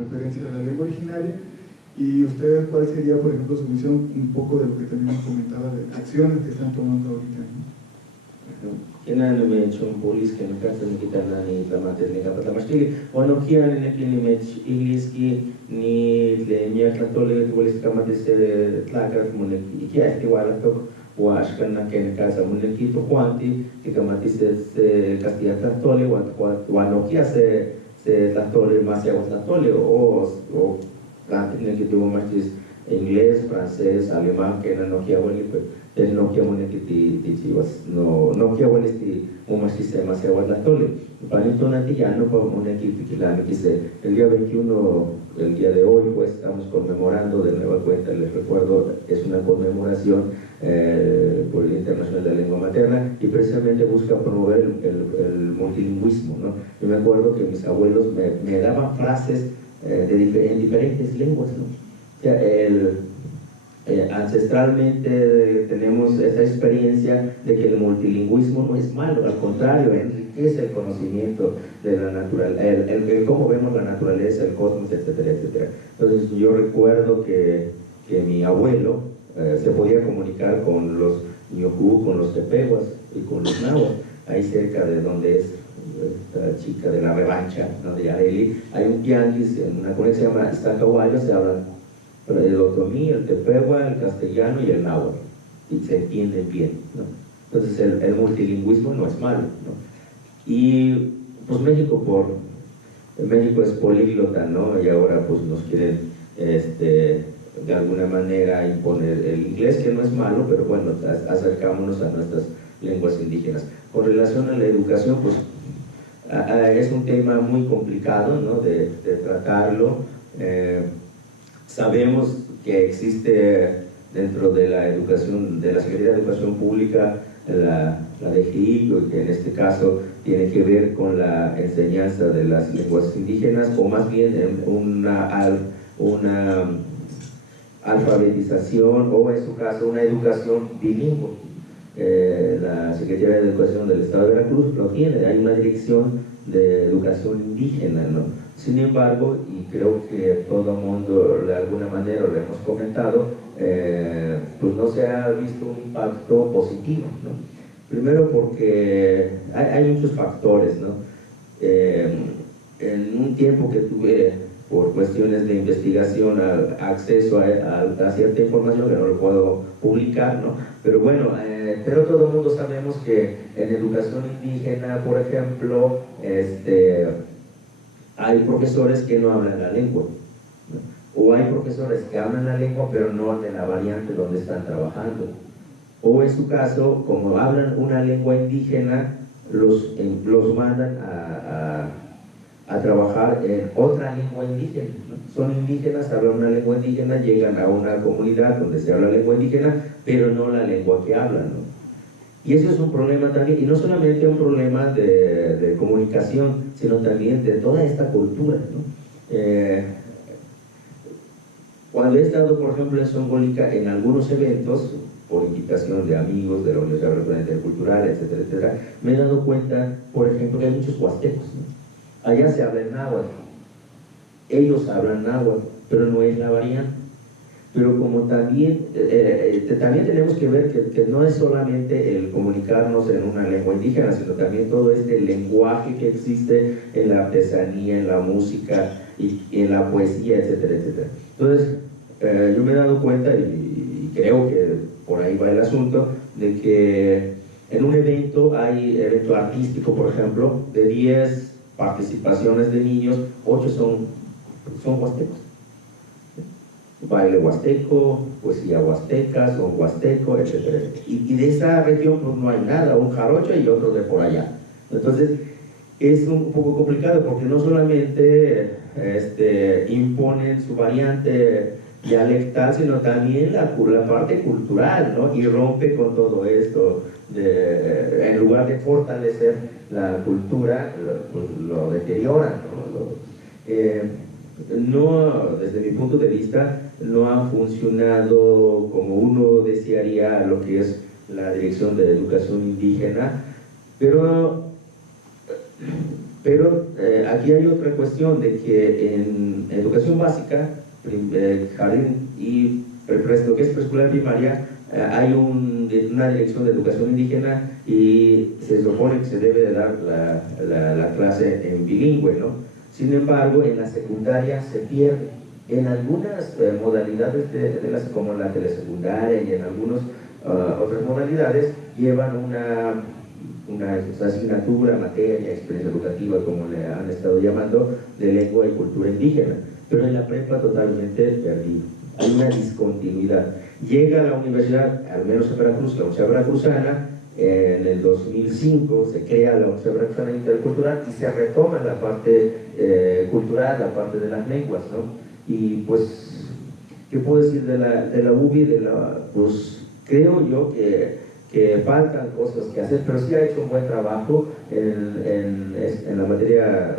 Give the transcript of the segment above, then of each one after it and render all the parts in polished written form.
referencia a la lengua originaria. ¿Y usted cuál sería, por ejemplo, su visión un poco de lo que también nos comentaba, de acciones que están tomando ahorita, ¿no? Kena numechon polis ken kasa nikita nani dramatis ni kapata mastili ono kia ni nemech iliski ni le mia katole polis kamatis tlakat muneki kia esti walatok washkan na ken kasa muneki to kwanti que kamatis castilla tlatole wano kia se tlatole más ya tlatole o antes ni que tuvo mastis inglés, francés, alemán que no kia wali no kia moneki ti chivas no kia wali ti un sistema se wala tole panito nati ya no pa moneki tikilami que el día 21 el día de hoy pues estamos conmemorando de nueva cuenta, les recuerdo, es una conmemoración por el Internacional de la Lengua Materna y precisamente busca promover el multilingüismo, ¿no? Yo me acuerdo que mis abuelos me daban frases en diferentes lenguas, ¿no? O sea, ancestralmente tenemos esa experiencia de que el multilingüismo no es malo, al contrario, enriquece el conocimiento de la naturaleza, el cómo vemos la naturaleza, el cosmos, etcétera, etcétera. Entonces yo recuerdo que mi abuelo se podía comunicar con los ñojú, con los tepehuas y con los nahuas, ahí cerca de donde es esta chica de la revancha, ¿no? De Areli, hay un tianguis en una comunidad que se llama Iztacahuaylo, se habla el otomí, el tepehua, el castellano y el náhuatl, y se entienden bien, ¿no? Entonces el multilingüismo no es malo, ¿no? Y pues México es políglota, ¿no? Y ahora pues nos quieren de alguna manera imponer el inglés, que no es malo, pero bueno, acercámonos a nuestras lenguas indígenas. Con relación a la educación, pues es un tema muy complicado, ¿no? de tratarlo. Sabemos que existe dentro de la educación, de la Secretaría de Educación Pública, la DGI, que en este caso tiene que ver con la enseñanza de las lenguas indígenas, o más bien una alfabetización, o en su caso una educación bilingüe. La Secretaría de Educación del Estado de Veracruz lo tiene, hay una dirección de educación indígena, ¿no? Sin embargo, y creo que todo el mundo de alguna manera lo hemos comentado, pues no se ha visto un impacto positivo, ¿no? Primero porque hay muchos factores, ¿no? En un tiempo que tuve, por cuestiones de investigación, acceso a cierta información que no lo puedo publicar, ¿no? Pero bueno, pero todo el mundo sabemos que en educación indígena, por ejemplo, hay profesores que no hablan la lengua, ¿no? O hay profesores que hablan la lengua pero no en la variante donde están trabajando, o en su caso, como hablan una lengua indígena, los mandan a trabajar en otra lengua indígena, ¿no? Son indígenas, hablan una lengua indígena, llegan a una comunidad donde se habla lengua indígena, pero no la lengua que hablan, ¿no? Y eso es un problema también, y no solamente un problema de comunicación, sino también de toda esta cultura, ¿no? Cuando he estado, por ejemplo, en Zongolica, en algunos eventos, por invitación de amigos de la Universidad Intercultural, etcétera, etcétera, me he dado cuenta, por ejemplo, que hay muchos huastecos, ¿no? Allá se habla en náhuatl, ellos hablan náhuatl, pero no es la variante. Pero como también tenemos que ver que no es solamente el comunicarnos en una lengua indígena, sino también todo este lenguaje que existe en la artesanía, en la música y en la poesía, etcétera, etcétera. Entonces, yo me he dado cuenta, y creo que por ahí va el asunto, de que en un evento artístico, por ejemplo, de 10 participaciones de niños, 8 son huastecos. Baile huasteco, poesía huasteca, son huasteco, etcétera. Y de esa región pues no hay nada, un jarocho y otro de por allá. Entonces es un poco complicado porque no solamente imponen su variante dialectal, sino también la parte cultural, ¿no? Y rompe con todo esto, en lugar de fortalecer la cultura, lo deterioran, ¿no? No, desde mi punto de vista, no ha funcionado como uno desearía lo que es la Dirección de Educación Indígena, pero Pero aquí hay otra cuestión de que en educación básica, jardín y lo que es preescolar primaria, hay una dirección de educación indígena y se supone que se debe de dar la clase en bilingüe, ¿no? Sin embargo, en la secundaria se pierde. En algunas modalidades como la telesecundaria y en algunas otras modalidades llevan una asignatura, materia, experiencia educativa, como le han estado llamando, de lengua y cultura indígena, pero en la prepa totalmente perdido. Hay una discontinuidad. Llega a la universidad, al menos en Veracruz, la Universidad Veracruzana, en el 2005 se crea la Universidad Veracruzana Intercultural y se retoma la parte cultural, la parte de las lenguas, ¿no? Y pues, ¿qué puedo decir de la UBI? Pues creo yo que faltan cosas que hacer, pero sí ha hecho un buen trabajo en materia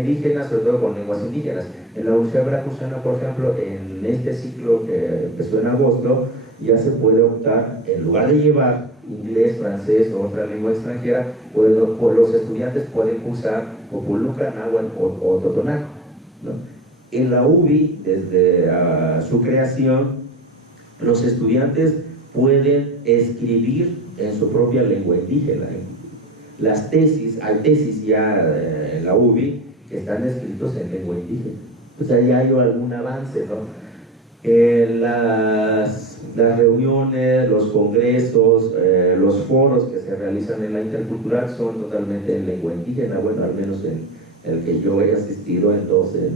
indígena, sobre todo con lenguas indígenas. En la Universidad Veracruzana, por ejemplo, en este ciclo que empezó en agosto, ya se puede optar, en lugar de llevar inglés, francés o otra lengua extranjera, los estudiantes pueden cursar Popoluca, Náhuatl o Totonaco, ¿no? En la UBI, desde su creación, los estudiantes pueden escribir en su propia lengua indígena. Las tesis, hay tesis ya en la UBI que están escritos en lengua indígena. Pues ahí hay algún avance, ¿no? Las reuniones, los congresos, los foros que se realizan en la intercultural son totalmente en lengua indígena. Bueno, al menos en el que yo he asistido, entonces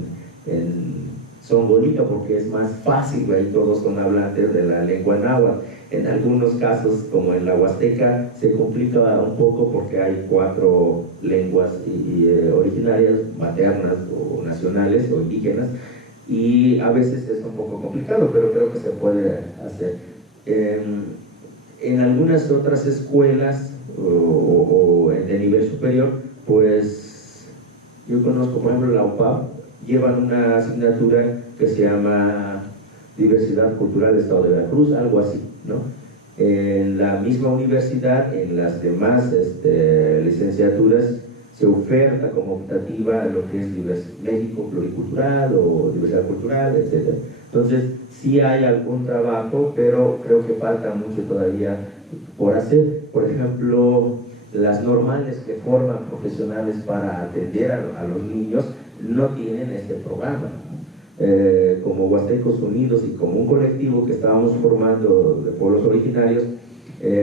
son bonitos porque es más fácil, ahí todos son hablantes de la lengua náhuatl. En algunos casos, como en la Huasteca, se complica un poco porque hay 4 lenguas originarias, maternas o nacionales o indígenas, y a veces es un poco complicado, pero creo que se puede hacer. En algunas otras escuelas o de nivel superior, pues yo conozco, por ejemplo, la UPAP, llevan una asignatura que se llama Diversidad Cultural del Estado de Veracruz, algo así, ¿no? En la misma universidad, en las demás licenciaturas, se oferta como optativa lo que es México pluricultural o diversidad cultural, etc. Entonces, sí hay algún trabajo, pero creo que falta mucho todavía por hacer. Por ejemplo, las normales que forman profesionales para atender a los niños no tienen este programa. Como Huastecos Unidos y como un colectivo que estábamos formando de pueblos originarios,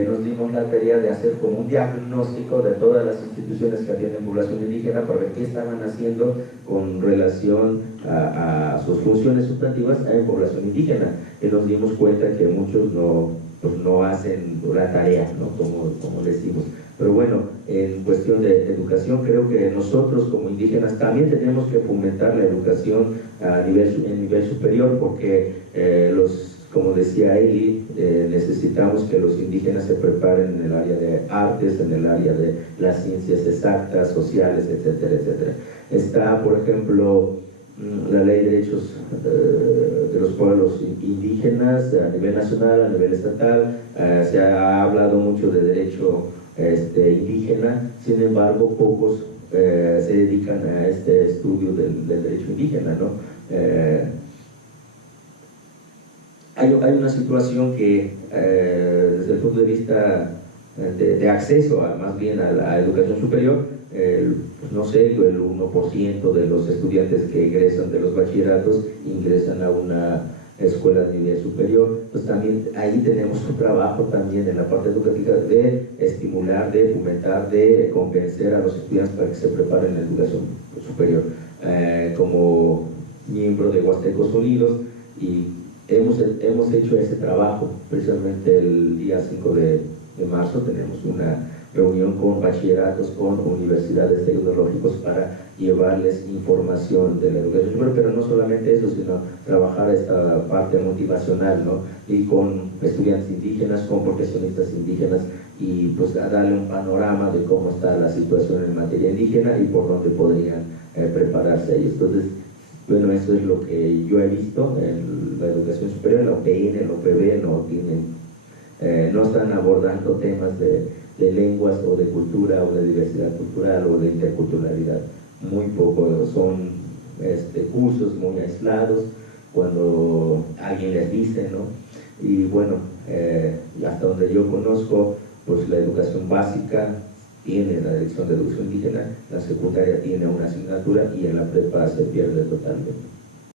nos dimos la tarea de hacer como un diagnóstico de todas las instituciones que atienden población indígena para ver qué estaban haciendo con relación a sus funciones sustantivas en población indígena, y nos dimos cuenta que muchos no hacen la tarea, ¿no? como decimos. Pero bueno, en cuestión de educación, creo que nosotros como indígenas también tenemos que fomentar la educación en nivel superior, porque como decía Eli, necesitamos que los indígenas se preparen en el área de artes, en el área de las ciencias exactas, sociales, etcétera, etcétera. Está, por ejemplo, la ley de derechos de los pueblos indígenas a nivel nacional, a nivel estatal. Se ha hablado mucho de derecho indígena, sin embargo pocos se dedican a este estudio del derecho indígena, ¿no? Hay una situación que desde el punto de vista de acceso más bien a la educación superior, pues no sé, el 1% de los estudiantes que egresan de los bachilleratos ingresan a una escuela de nivel superior. Pues también ahí tenemos un trabajo también en la parte educativa de estimular, de fomentar, de convencer a los estudiantes para que se preparen en la educación superior. Como miembro de Huastecos Unidos, y hemos hecho ese trabajo. Precisamente el día 5 de marzo tenemos una reunión con bachilleratos, con universidades tecnológicas para llevarles información de la educación superior, pero no solamente eso, sino trabajar esta parte motivacional, ¿no? Y con estudiantes indígenas, con profesionistas indígenas, y pues a darle un panorama de cómo está la situación en materia indígena y por dónde podrían prepararse ellos. Entonces, bueno, eso es lo que yo he visto en la educación superior. La OPN, la OPB no están abordando temas de de lenguas o de cultura o de diversidad cultural o de interculturalidad. Muy poco, son cursos muy aislados cuando alguien les dice, ¿no? Y bueno, hasta donde yo conozco, pues la educación básica tiene la Dirección de Educación Indígena, la secundaria tiene una asignatura y en la prepa se pierde totalmente.